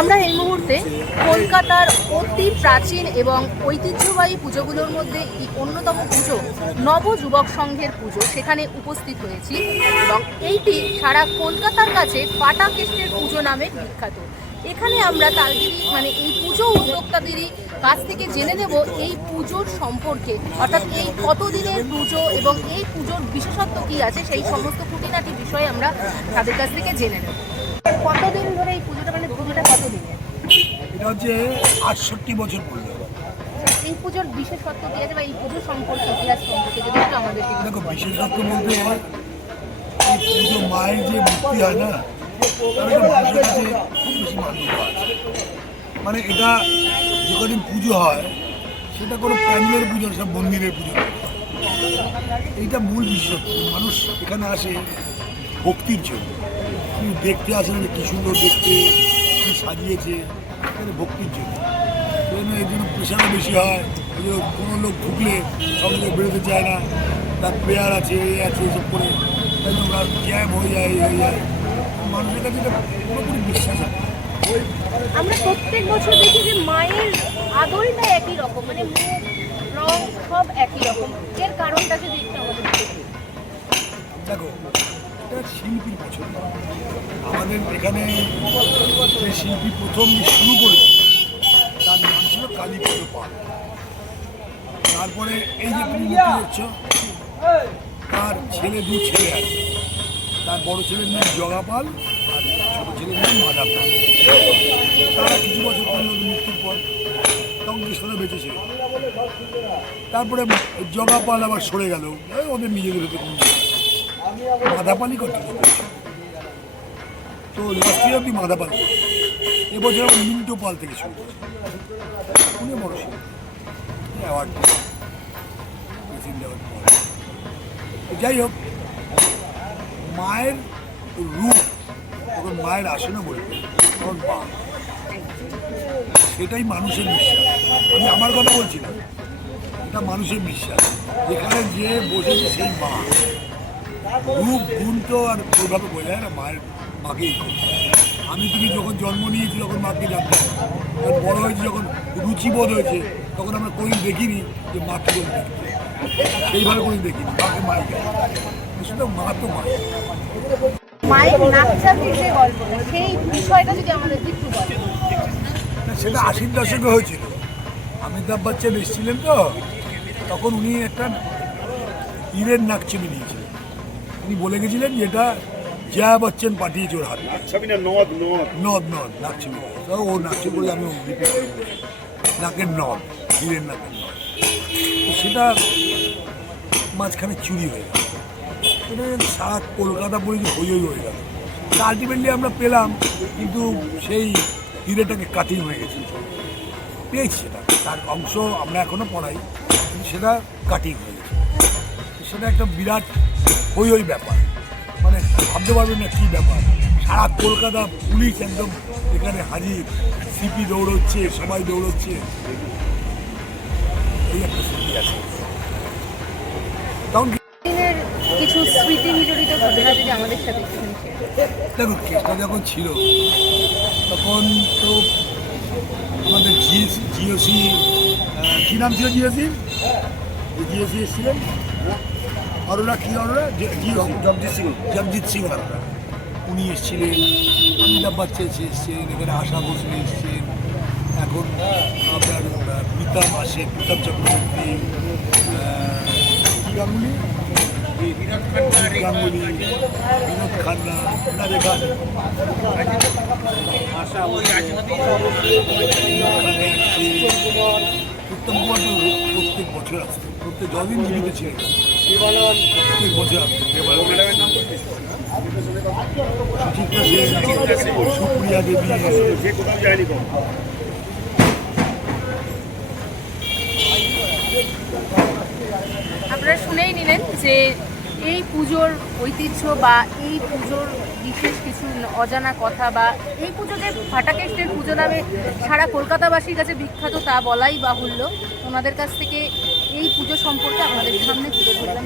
আমরা এই মুহূর্তে কলকাতার অতি প্রাচীন এবং ঐতিহ্যবাহী পুজোগুলোর মধ্যে অন্যতম পুজো নব যুবক সংঘের পুজো সেখানে উপস্থিত হয়েছি এবং এইটি সারা কলকাতার কাছে পাটা পাটাকেষ্টের পুজো নামে বিখ্যাত। এখানে আমরা তালগিরি মানে এই পুজো উদ্যোক্তাদেরই কাছ থেকে জেনে নেব এই পুজোর সম্পর্কে। অর্থাৎ এই কতদিনের পুজো এবং এই পুজোর বিশেষত্ব কি আছে সেই সমস্ত খুঁটিনাটি বিষয়ে আমরা তাদের কাছ থেকে জেনে নেব। কতদিন ধরে এই পুজোটা মানে পুজোটা কতদিনের? এটা হচ্ছে আটষট্টি বছর পড়ল এই পুজোর বিশেষত্ব কি আছে বা এই পুজো সম্পর্কে ইতিহাস সম্পর্কে যদি একটু আমাদের দেখো বিশেষত্ব বলতে এই পুজো মায়ের যে মূর্তি হয় না তার একটা মানুষের কাছে খুব বেশি মান্যতা আছে। মানে এটা যে কদিন পুজো হয় সেটা কোনো প্যান্ডেলের পুজো সব মন্দিরের পুজো। এইটা মূল বিশেষত্ব। মানুষ এখানে আসে ভক্তির জন্য। কিন্তু দেখতে আসেন কী সুন্দর দেখতে কী সাজিয়েছে এখানে ভক্তির জন্য। সেই জন্য প্রেশারও বেশি হয় এই জন্য কোনো লোক ঢুকলে সঙ্গে বেরোতে চায় না। তার প্রেয়ার আছে এ আছে এসব করে। তাই জন্য জ্যাম হয়ে যায় এই হয়ে যায়। মানুষের কাছে এটা পুরোপুরি বিশ্বাস আছে। আমরা প্রত্যেক বছর দেখি যে মায়ের আদলটা একই রকম মানে রং সব একই রকম। এর কারণটা যদি একটু আমাদের দেখো এটা শিল্পীর পছন্দ। আমাদের এখানে যে শিল্পী প্রথম শুরু করেছে, তার নাম ছিল কালীপদ পাল। তারপরে এই যে তুমি মূর্তি তার ছেলে দু ছেলে আছে। তার বড় ছেলের নাম জগা পাল, আর ছোট ছেলের নাম মাদা পাল। তারা কিছু বছর পর মৃত্যুর পর তখন কৃষ্ণরা বেঁচে ছিল তারপরে জগা পাল আবার সরে গেল। ওদের নিজেদের হতে কোনো মাদাপালি তো লাস্ট ইয়ার অব্দি মাদাপাল এবছর আবার মিন্টো পাল থেকে শুরু করছে বড় অ্যাওয়ার্ড যাই হোক, মায়ের রূপ তখন মায়ের আসে না বলবে তখন মা। সেটাই মানুষের বিশ্বাস। আমি আমার কথা বলছি না। এটা মানুষের বিশ্বাস। যেখানে যে বসেছে সেই মা। রূপ, গুণ তো আর ওইভাবে বোঝায় না মায়ের মাকেই আমি তুমি যখন জন্ম নিয়েছি যখন মাকে জানতাম। আর বড় হয়েছে যখন রুচিবোধ হয়েছে তখন আমরা কোনোদিন দেখিনি যে মা কী করে সেইভাবে কোনোদিন দেখিনি মাকে মাই শুধু মা তো মা মায়ের নাকচাঁদের যে গল্পটা সেই বিষয়টা যদি আমাদের একটু না, সেটা আশির দশকে হয়েছিল। অমিতাভ বচ্চন এসেছিলেন তো তখন উনি একটা হীরের নাকচিনি নিয়েছিলেন। উনি বলে গেছিলেন যে এটা জয়া বচ্চন পাঠিয়েছে ওর হাতে নদ নদ নদ নাকচিনি ও নাকচিনি বলে আমি নাকের নদ হীরের নাকের নদ সেটা মাঝখানে চুরি হয়ে গেল এটা সারা কলকাতা পর্যন্ত হই হই হয়ে গেল আলটিমেটলি আমরা পেলাম কিন্তু সেই হিরেটাকে কাটিং হয়ে গেছে পেয়েছি সেটা তার অংশ আমরা এখনও পড়াই কিন্তু সেটা কাটিং হয়ে গেছে সেটা একটা বিরাট হই হই ব্যাপার মানে ভাবতে পারবেন না কী ব্যাপার। সারা কলকাতা পুলিশ একদম এখানে হাজির। সিপি দৌড়চ্ছে সবাই দৌড়চ্ছে। এই একটা স্মৃতি আছে। তখন কিছু স্মৃতি বিজড়িত ঘটনা যদি আমাদের সাথে একটুখানি share করেন। দেখুন কেসটা যখন ছিল তখন তো আমাদের জিওসি কী নাম ছিল জিওসি জিওসি এসেছিলেন? অরোরা কী অরোরা জগজিৎ সিং জগজিৎ সিং অরোরা উনি এসেছিলেন অমিতাভ বচ্চন এসে এসছেন এখানে আশা ভোসলে এসছেন। এখন আপনার প্রীতম আসে প্রীতম চক্রবর্তী গাঙ্গুলি গাঙ্গুলি বিনোদ খান্না ওনাদের গান উত্তম কুমার প্রত্যেক বছর আসতো প্রত্যেক যতদিন জীবিত ছিলেন আপনারা শুনেই নিলেন যে এই পুজোর ঐতিহ্য বা এই পুজোর বিশেষ কিছু অজানা কথা বা এই পুজো যে ফাটাকেস্টের পুজো নামে সারা কলকাতাবাসীর কাছে বিখ্যাত তা বলাই বাহুল্য। ওনাদের কাছ থেকে এই পুজো সম্পর্কে আপনাদের সামনে তুলে ধরলাম।